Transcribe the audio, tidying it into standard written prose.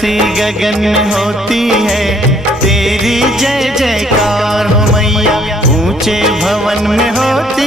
धरती गगन में होती है तेरी जय जयकार हो मैया, ऊंचे भवन में होती